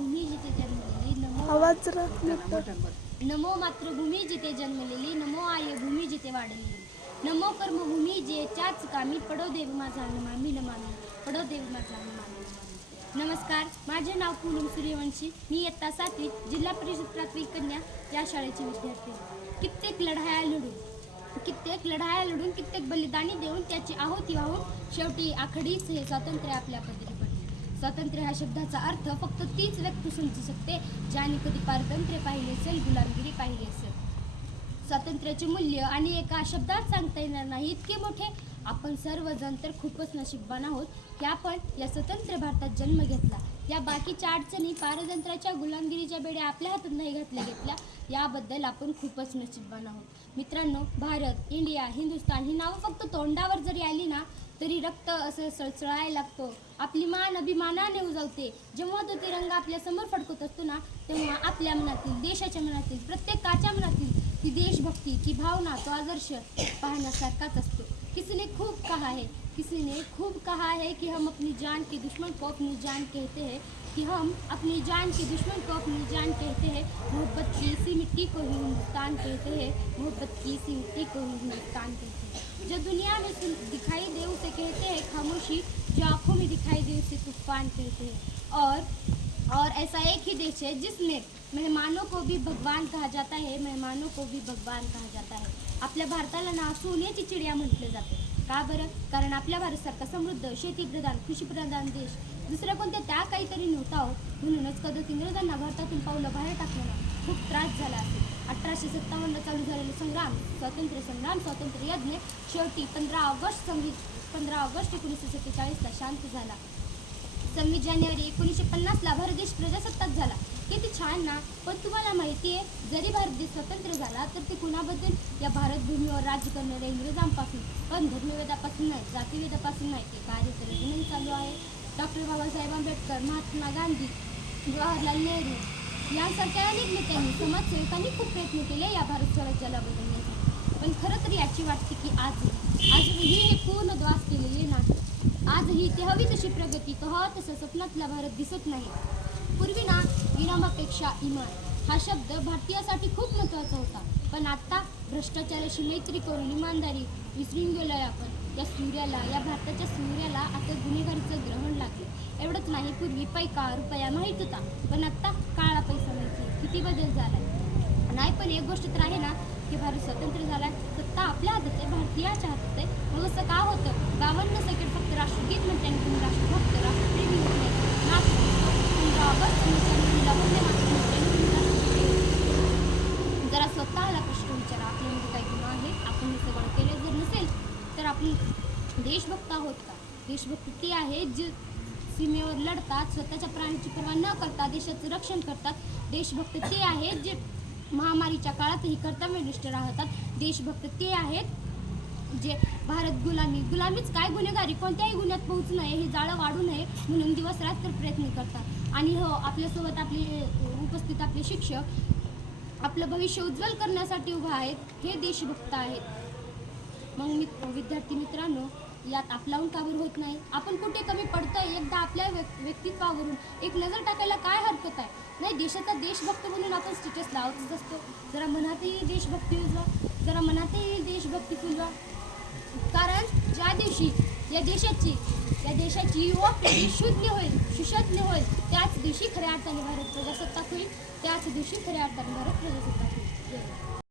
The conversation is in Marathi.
मातृभूमी जिथे जन्मलेली, नमो मातृभूमी जिथे जन्मलेली, नमो आई भूमी जिथे वाढलेली, नमो कर्मभूमी जेच्याच कामी, पडो देव माझा नमामि नमामि, पडो देव माझा नमामि. नमस्कार, माझे नाव पूनम सूर्यवंशी. मी इयत्ता 7वीत जिल्हा परिषद प्राथमिक कन्या या शाळेची विद्यार्थी. कित्येक लढाया लढून कित्येक बलिदानी देऊन त्याची आहुती वाहून शेवटी आखडीच हे स्वातंत्र्य आपल्या पदरी पडले. स्वातंत्र्य ह्या शब्दाचा अर्थ फक्त तीच व्यक्ती समजू शकते ज्याने कधी पारतंत्र्य पाहिले असेल, गुलामगिरी पाहिली असेल. स्वातंत्र्याचे मूल्य आणि एका शब्दात सांगता येणार नाही इतके मोठे. आपण सर्वजण तर खूपच नशीबवान आहोत की आपण या स्वतंत्र भारतात जन्म घेतला. या बाकीच्या अडचणी, पारतंत्र्याच्या, गुलामगिरीच्या बेड्या आपल्या हातात नाही घेतल्या. याबद्दल आपण खूपच नशीबवान आहोत. मित्रांनो, भारत, इंडिया, हिंदुस्तान ही नावं फक्त तोंडावर जरी आली ना तरी रक्त असं सळसळायला लागतो. आपली मान अभिमानाने उजवते. जेव्हा तो तिरंगा आपल्या समोर फडकत असतो ना तेव्हा आपल्या मनातील, देशाच्या मनातील, प्रत्येकाच्या मनातील ती देशभक्ती, ती भावना, तो आदर्श पाहण्यासारखाच असतो. किसी ने खूब कहा है कि हम अपनी जान के दुश्मन को अपनी जान कहते हैं, मोहब्बत की इसी मिट्टी को ही हिंदुस्तान कहते हैं, जो दुनिया में दिखाई दे उसे कहते हैं खामोशी, जो आंखों में दिखाई दे उसे तूफान कहते हैं. और ऐसा एक ही देश है जिसमें मेहमानों को भी भगवान कहा जाता है. आपल्या भारताला ना सोन्याची चिडिया म्हटले जाते. का बरं? कारण आपल्या भारतसारखा समृद्ध, शेतीप्रधान, कृषीप्रधान देश दुसऱ्या कोणत्या त्या काहीतरी नव्हता हो. म्हणूनच कदाचित इंग्रजांना भारतातून पावलं बाहेर टाकण्याला खूप त्रास झाला असेल. 1857 चालू झालेले स्वातंत्र्य यज्ञ शेवटी 15 ऑगस्ट 1947 शांत झाला. 26 जानेवारी 1950 भारत देश प्रजासत्ताक झाला. किती छान ना. पण तुम्हाला माहिती आहे, जरी भारत देश स्वतंत्र झाला तर ते कुणाबद्दल? या भारत भूमीवर राज्य करणाऱ्या इंग्रजांपासून. पण धर्मवेदापासून नाही, जातीवेदापासून नाही. ते कार्य तर अजूनही चालू आहे. डॉक्टर बाबासाहेब आंबेडकर, महात्मा गांधी, जवाहरलाल नेहरू यांसारख्या अनेक नेत्यांनी, समाजसेवकांनी खूप प्रयत्न केले या भारत स्वराज्याला बदलण्यासाठी. पण खरं तर याची वाटते की आजही हे पूर्ण द्वास केलेले नाही. आजही ते हवी तशी प्रगती, तसं स्वप्नातला भारत दिसत नाही. पूर्वी ना इनामापेक्षा इमान हा शब्द भारतीयासाठी खूप महत्त्वाचा होता. पण आता भ्रष्टाचाराशी मैत्री करून इमानदारी विसरून गेलोय आपण. या भारताच्या सूर्याला आता गुन्हेगारीचं ग्रहण लागलं. एवढंच नाही, पूर्वी पैका रुपया माहीत होता, पण आता काळा पैसा माहिती. किती बदल झालाय नाही. पण एक गोष्ट तर आहे ना की भारत स्वतंत्र झालाय, सत्ता आपल्या हातात आहे, भारतीयाच्या हातात आहे. मग असं का होतं? 52 सेकंड फक्त राष्ट्रगीत म्हणते आणि तुम्ही राष्ट्रभक्त, राष्ट्रप्रेमी होत नाही. 15 ऑगस्ट 1950 जरा स्वतःला प्रश्न विचारा, आपल्यामध्ये काही गुन्हा आहेत? आपण हे सगळं केलं जर नसेल तर आपण देशभक्त आहोत का? देशभक्त ते आहेत जे सीमेवर लढतात, स्वतःच्या प्राणाची पर्वा न करता देशाचं रक्षण करतात. देशभक्त ते आहेत जे महामारीच्या काळातही कर्तव्यनिष्ठ राहतात. देशभक्त ते आहेत जे भारत गुलामीच काय, गुन्हेगारी कोणत्याही गुन्ह्यात पोहोचू नये, हे जाळं वाढू नये म्हणून दिवस रात्र प्रयत्न करतात. आणि हो, आपल्यासोबत उपस्थित आपले शिक्षक आपलं भविष्य उज्ज्वल करण्यासाठी उभा आहेत. हे देशभक्त आहेत. मग विद्यार्थी मित्रांनो, यात आपलाहून का बरं होत नाही? आपण कुठे कमी पडतोय? एकदा आपल्या व्यक्तित्वावरून एक नजर टाकायला काय हरकत आहे? नाही, देशाचा देशभक्त म्हणून आपण स्टेटस लावतच असतो. जरा मनातही देशभक्ती फुलवा. कारण ज्या दिवशी या देशाची युवा पिढी सुशज्ञ होईल त्याच दिवशी खऱ्या अर्थाने भारत प्रजासत्ताक होईल.